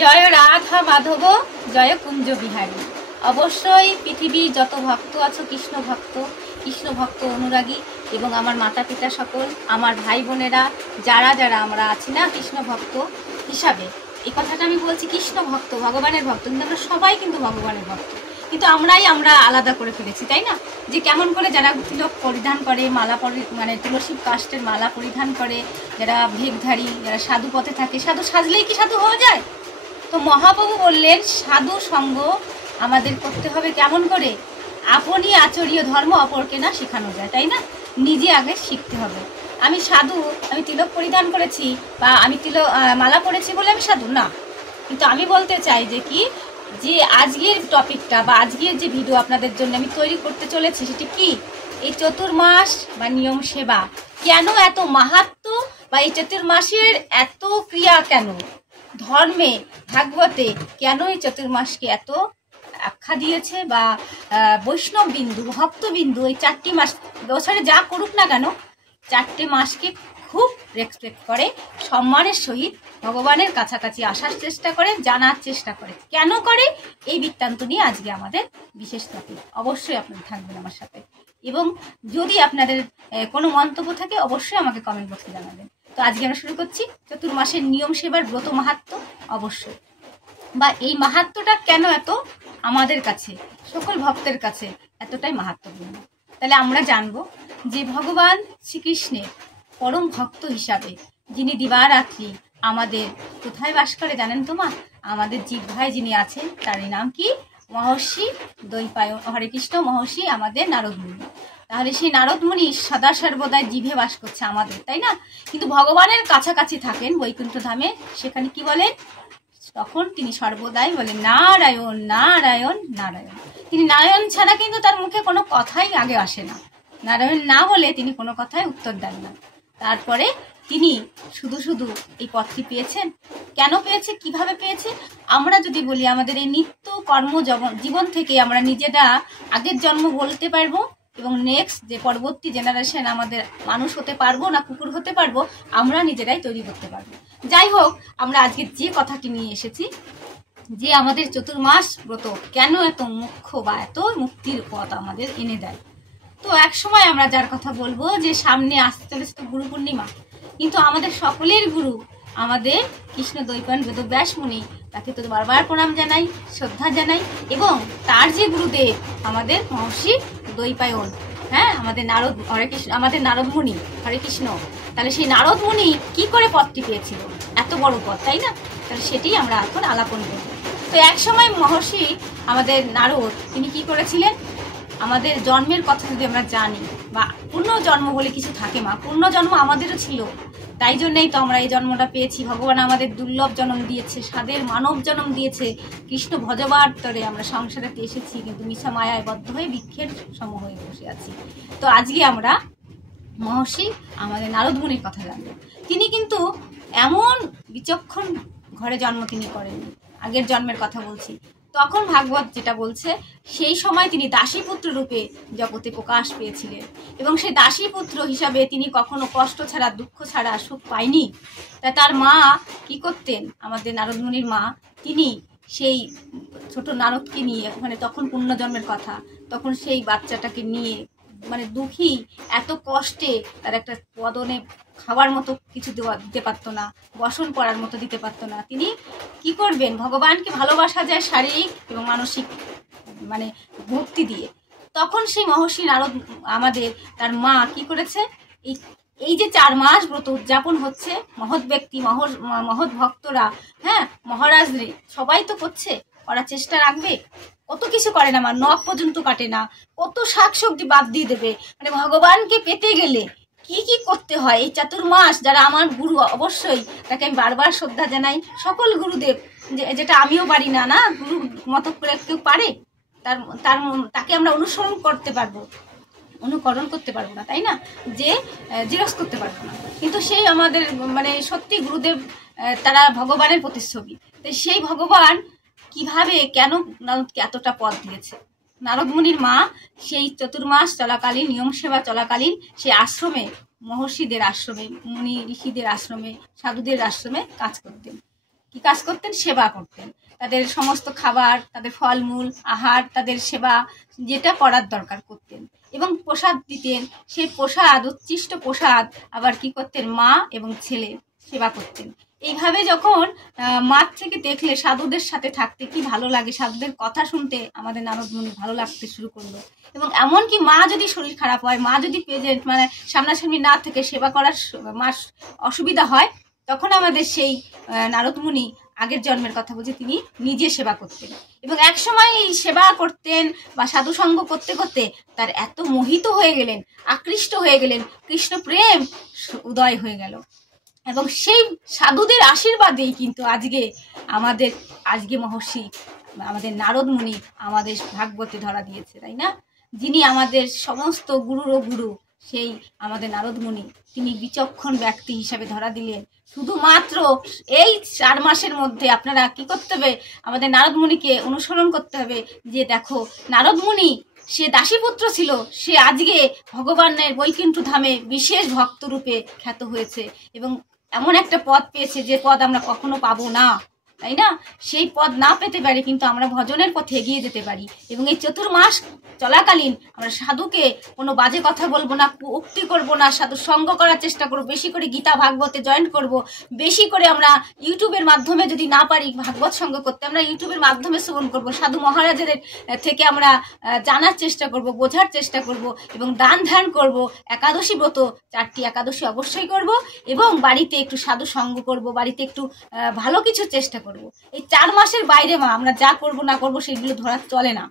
জয় রাধা মাধব, জয় কুঞ্জ বিহারী। অবশ্যই পৃথিবীর যত ভক্ত আছো কৃষ্ণ ভক্ত অনুরাগী এবং আমার মাতা পিতা সকল, আমার ভাই বোনেরা যারা যারা আমরা আছি না কৃষ্ণ ভক্ত হিসাবে, এই কথাটা আমি বলছি কৃষ্ণ ভক্ত, ভগবানের ভক্ত, কিন্তু আমরা সবাই কিন্তু ভগবানের ভক্ত, কিন্তু আমরা আলাদা করে ফেলেছি, তাই না? যে কেমন করে যারা তিলক পরিধান করে, মালা মানে তুলসী কাষ্টের মালা পরিধান করে, যারা ভেগধারী, যারা সাধু পথে থাকে, সাধু সাজলেই কি সাধু হওয়া যায়? তো মহাপ্রভু বললেন সাধু সঙ্গ আমাদের করতে হবে কেমন করে? আপনি আচরীয় ধর্ম অপরকে না শেখানো যায়, তাই না? নিজে আগে শিখতে হবে। আমি সাধু, আমি তিলক পরিধান করেছি বা আমি মালা পরেছি বলে আমি সাধু না। কিন্তু আমি বলতে চাই যে কি, যে আজকের টপিকটা বা আজকের যে ভিডিও আপনাদের জন্য আমি তৈরি করতে চলেছি সেটি কি, এই চতুর্মাস বা নিয়ম সেবা কেন এত মাহাত্ম্য, বা এই চতুর্মাসের এত ক্রিয়া কেন, ধর্মে ভাগবতে কেন এই চতুর্মাসকে এত আখ্যা দিয়েছে, বা বৈষ্ণব বিন্দু ভক্তবিন্দু এই 4টি মাস বছরে যা করুক না কেন 4টে মাসকে খুব রেসপেক্ট করে, সম্মানের সহিত ভগবানের কাছাকাছি আসার চেষ্টা করে, জানার চেষ্টা করে। কেন করে এই বৃত্তান্ত নিয়ে আজকে আমাদের বিশেষ টপিক। অবশ্যই আপনারা থাকবেন আমার সাথে, এবং যদি আপনাদের কোনো মন্তব্য থাকে অবশ্যই আমাকে কমেন্ট বক্সে জানাবেন। তো আজকে আমরা শুরু করছি চতুর্মাসের নিয়ম সেবার ব্রত মাহাত্ম্য। অবশ্যই বা এই মাহাত্ম্যটা কেন এত আমাদের কাছে সকল ভক্তের কাছে এতটাই মাহাত্ম্যপূর্ণ, তাহলে আমরা জানবো যে ভগবান শ্রীকৃষ্ণের পরম ভক্ত হিসাবে যিনি দিবারাত্রি আমাদের কোথায় বাস করে জানেন তো মা? আমাদের জিহ্বায় যিনি আছেন তারই নাম কি? মহর্ষি দ্বৈপায়ন, হরে কৃষ্ণ মহর্ষি আমাদের নারদমুনি। তাহলে সেই নারদমুনি সদা সর্বদাই জিভে বাস করছে আমাদের, তাই না? কিন্তু ভগবানের কাছাকাছি থাকেন বৈকুণ্ঠ ধামে, সেখানে কি বলেন? তখন তিনি সর্বদাই বলেন নারায়ণ নারায়ণ নারায়ণ। তিনি নারায়ণ ছাড়া কিন্তু তার মুখে কোনো কথাই আগে আসে না, নারায়ণ না বলে তিনি কোনো কথাই উত্তর দেন না। তারপরে তিনি শুধু শুধু এই পথটি পেয়েছেন। কেন পেয়েছে, কিভাবে পেয়েছে? আমরা যদি বলি আমাদের এই নিত্য কর্ম জীবন থেকে আমরা নিজেরা আগের জন্ম বলতে পারবো, এবং নেক্সট যে পরবর্তী জেনারেশন আমাদের মানুষ হতে পারবো না কুকুর হতে পারবো, আমরা নিজেরাই তৈরি করতে পারবো। যাই হোক, আমরা আজকে যে কথাটি নিয়ে এসেছি, যে আমাদের চতুর্মাস ব্রত কেন এত মুখ্য বা এত মুক্তির পথ আমাদের এনে দেয়। তো এক সময় আমরা যার কথা বলবো যে সামনে আসতে চলেছে তো গুরু পূর্ণিমা, কিন্তু আমাদের সকলের গুরু আমাদের কৃষ্ণ দ্বৈপায়ন বেদব্যাস মুনি, তাকে তো বারবার প্রণাম জানাই, শ্রদ্ধা জানাই, এবং তার যে গুরুদেব আমাদের মহর্ষি দ্বৈপায়ন, হ্যাঁ, আমাদের নারদ, হরে কৃষ্ণ, আমাদের নারদ মুনি, হরে কৃষ্ণ। তাহলে সেই নারদ মুনি কি করে পথটি পেয়েছিল, এত বড় পথ, তাই না? তাহলে সেটি আমরা এখন আলাপন করব। তো এক সময় মহর্ষি আমাদের নারদ তিনি কি করেছিলেন, আমাদের জন্মের কথা যদি আমরা জানি, বা পুণ্যজন্ম বলে কিছু থাকে মা, পুণ্যজন্ম আমাদেরও ছিল, তাই জন্যই তো আমরা এই জন্মটা পেয়েছি। ভগবান আমাদের দুর্লভ জন্ম দিয়েছে, স্বাদের মানব জন্ম দিয়েছে, কৃষ্ণ ভজবার তরে আমরা সংসারেতে এসেছি, কিন্তু মিছা মায়ায় বদ্ধ হয়ে বৃক্ষের সম হয়ে বসে আছি। তো আজকে আমরা মহর্ষি আমাদের নারদ মুনির কথা জানবো। তিনি কিন্তু এমন বিচক্ষণ ঘরে জন্ম তিনি করেননি, আগের জন্মের কথা বলছি। তখন ভাগবত যেটা বলছে, সেই সময় তিনি দাসীপুত্র রূপে জগতে প্রকাশ পেয়েছিলেন, এবং সেই দাসীপুত্র হিসাবে তিনি কখনো কষ্ট ছাড়া, দুঃখ ছাড়া সুখ পায়নি। তাই তার মা কি করতেন, আমাদের নারদমুনির মা, তিনি সেই ছোট নারদকে নিয়ে, মানে তখন পুণ্যজন্মের কথা, তখন সেই বাচ্চাটাকে নিয়ে, মানে দুঃখী, এত কষ্টে, তার একটা বদনে খাওয়ার মতো কিছু দিতে পারতো না, বসন করার মতো দিতে পারতো না। তিনি কি করবেন, ভগবানকে ভালোবাসা যায় শারীরিক এবং মানসিক মানে ভক্তি দিয়ে। তখন সেই মহর্ষি নারদ আমাদের তার মা কি করেছে, এই যে 4 মাস ব্রত উদযাপন হচ্ছে, মহৎ ব্যক্তি, মহৎ ভক্তরা, হ্যাঁ, মহারাজরে সবাই তো করছে, করার চেষ্টা রাখবে। কত কিছু করে না, আমার নখ পর্যন্ত কাটে না, কত শাকসবজি বাদ দিয়ে দেবে, মানে ভগবানকে পেতে গেলে কি কি করতে হয়। এই চতুর্মাস যারা আমার গুরু, অবশ্যই তাকে আমি বারবার শ্রদ্ধা জানাই, সকল গুরুদেব, যেটা আমিও পারি না, না গুরু মতো করে কেউ পারে, তাকে আমরা অনুসরণ করতে পারবো, অনুকরণ করতে পারবো না, তাই না? যে জিরক্স করতে পারবো না, কিন্তু সেই আমাদের মানে সত্যি গুরুদেব, তারা ভগবানের প্রতিচ্ছবি। তো সেই ভগবান কিভাবে কেন নারদকে এতটা পথ দিয়েছে? নারদমুনির মা সেই চতুর্মাস চলাকালীন, নিয়ম সেবা চলাকালীন, সেই আশ্রমে, মহর্ষিদের আশ্রমে, মুনি ঋষিদের আশ্রমে, সাধুদের আশ্রমে কাজ করতেন। কি কাজ করতেন? সেবা করতেন। তাদের সমস্ত খাবার, তাদের ফলমূল, আহার, তাদের সেবা যেটা করার দরকার করতেন এবং প্রসাদ দিতেন। সেই প্রসাদ, উচ্ছিষ্ট প্রসাদ আবার কি করতেন? মা এবং ছেলে সেবা করতেন। এইভাবে যখন মাঠ থেকে দেখলে সাধুদের সাথে থাকতে কি ভালো লাগে, সাধুদের কথা শুনতে আমাদের নারদ মুনি ভালো লাগতে শুরু করলো। এবং এমনকি মা যদি শরীর খারাপ হয়, মা যদি প্রেজেন্ট মানে সামনাসামনি না থেকে সেবা করার মার অসুবিধা হয়, তখন আমাদের সেই নারদ মুনি আগের জন্মের কথা বলছে, তিনি নিজে সেবা করতেন। এবং এক সময় এই সেবা করতেন বা সাধুসঙ্গ করতে করতে তার এত মোহিত হয়ে গেলেন, আকৃষ্ট হয়ে গেলেন, কৃষ্ণ প্রেম উদয় হয়ে গেল। এবং সেই সাধুদের আশীর্বাদেই কিন্তু আজকে মহর্ষি আমাদের নারদ মুনি আমাদের ভাগবতে ধরা দিয়েছে, তাই না? যিনি আমাদের সমস্ত গুরুরও গুরু, সেই আমাদের নারদ মুনি, তিনি বিচক্ষণ ব্যক্তি হিসাবে ধরা দিলেন। শুধুমাত্র এই 4 মাসের মধ্যে আপনারা কি করতে হবে? আমাদের নারদ মুনিকে অনুসরণ করতে হবে। যে দেখো, নারদ মুনি সে দাসীপুত্র ছিল, সে আজকে ভগবানের বৈকুণ্ঠ ধামে বিশেষ ভক্তরূপে খ্যাত হয়েছে এবং এমন একটা পদ পেয়েছে যে পদ আমরা কখনো পাবো না, তাই না? সেই পদ না পেতে পারি কিন্তু আমরা ভজনের পথে এগিয়ে যেতে পারি। এবং এই 4 মাস চলাকালীন আমরা সাধুকে কোনো বাজে কথা বলবো না, উক্তি করবো না, সাধু সঙ্গ করার চেষ্টা করবো, বেশি করে গীতা ভাগবতে জয়েন করব, বেশি করে আমরা ইউটিউবের মাধ্যমে যদি না পারি ভাগবত সঙ্গ করতে, আমরা ইউটিউবের মাধ্যমে শ্রবণ করব, সাধু মহারাজের থেকে আমরা জানার চেষ্টা করব, বোঝার চেষ্টা করব এবং দান ধ্যান করব। একাদশী ব্রত 4টি একাদশী অবশ্যই করব এবং বাড়িতে একটু সাধু সঙ্গ করব, বাড়িতে একটু ভালো কিছু চেষ্টা করব। এই 4 মাসের বাইরে আমরা যা করব না করব সেগুলো ধরা চলে না।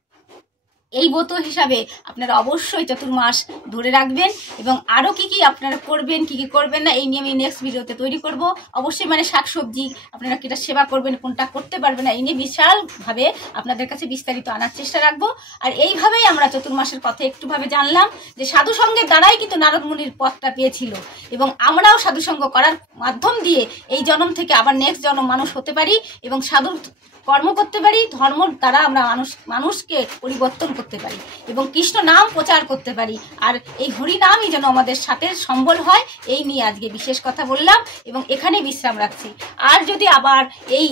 এই ব্রত হিসাবে আপনারা অবশ্যই 4 মাস ধরে রাখবেন এবং আরও কি আপনারা করবেন, কি করবেন না, এই নিয়ে আমি নেক্সট ভিডিওতে তৈরি করব। অবশ্যই মানে শাকসবজি আপনারা কিটা সেবা করবেন, কোনটা করতে পারবেন না, এই নিয়ে বিশালভাবে আপনাদের কাছে বিস্তারিত আনার চেষ্টা রাখবো। আর এইভাবেই আমরা 4 মাসের কথা একটুভাবে জানলাম যে সাধুসঙ্গের দ্বারাই কিন্তু নারদ মুনির পথটা পেয়েছিল এবং আমরাও সাধুসঙ্গ করার মাধ্যম দিয়ে এই জন্ম থেকে আবার নেক্সট জন্ম মানুষ হতে পারি এবং সাধু কর্ম করতে পারি। ধর্ম দ্বারা আমরা মানুষকে পরিবর্তন করতে পারি এবং কৃষ্ণ নাম প্রচার করতে পারি। আর এই হরি নামই যেন আমাদের সাথে সম্বল হয়, এই নিয়ে আজকে বিশেষ কথা বললাম এবং এখানে বিশ্রাম রাখছি। আর যদি আবার এই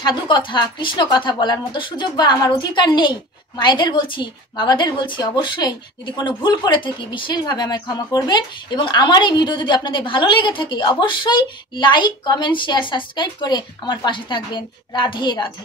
সাধু কথা, কৃষ্ণ কথা বলার মতো সুযোগ বা আমার অধিকার নেই, মায়েদের বলছি, বাবাদের বলছি, অবশ্যই যদি কোনো ভুল করে থাকি বিশেষভাবে আমায় ক্ষমা করবেন। এবং আমার এই ভিডিও যদি আপনাদের ভালো লেগে থাকে অবশ্যই লাইক, কমেন্ট, শেয়ার, সাবস্ক্রাইব করে আমার পাশে থাকবেন। রাধে রাধে।